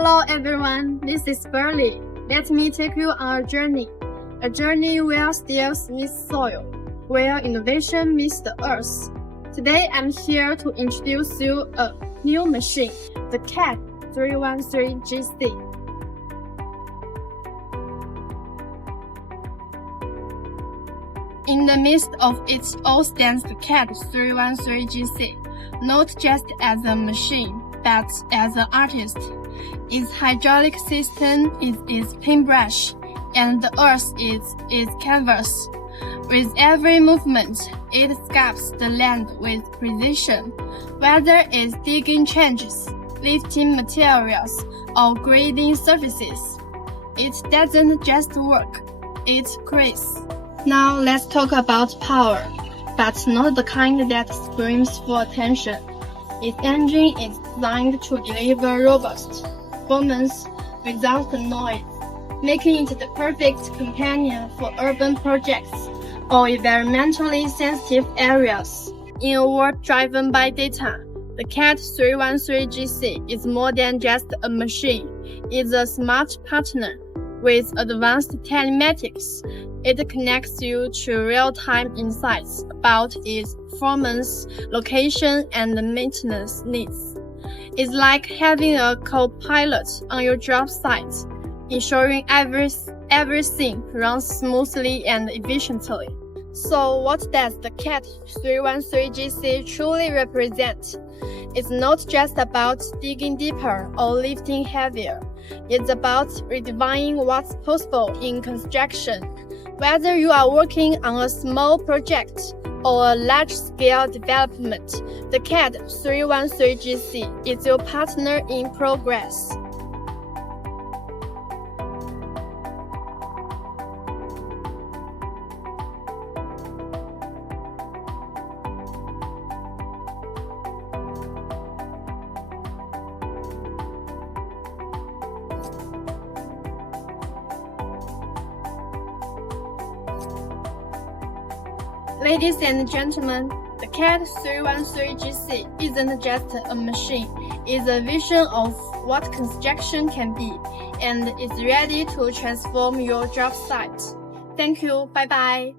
Hello everyone, this is Berly. Let me take you on a journey where skills meet soil, where innovation meets the earth. Today I'm here to introduce you a new machine, the CAT 313GC. In the midst of its all stands the CAT 313GC, not just as a machine, but as an artist. Its hydraulic system is its paintbrush, and the earth is its canvas. With every movement, it sculpts the land with precision, whether it's digging trenches, lifting materials, or grading surfaces. It doesn't just work, it creates. Now let's talk about power, but not the kind that screams for attention. Its engine is designed to deliver robust performance without noise, making it the perfect companion for urban projects or environmentally sensitive areas. In a world driven by data, the CAT 313GC is more than just a machine. It's a smart partner. With advanced telematics, it connects you to real-time insights about its performance, location, and maintenance needs. It's like having a co-pilot on your job site, ensuring everything runs smoothly and efficiently. So what does the CAT 313GC truly represent? It's not just about digging deeper or lifting heavier. It's about redefining what's possible in construction. Whether you are working on a small project or a large-scale development, the CAT 313GC is your partner in progress. Ladies and gentlemen, the CAT 313GC isn't just a machine, it's a vision of what construction can be, and is ready to transform your job site. Thank you, bye-bye.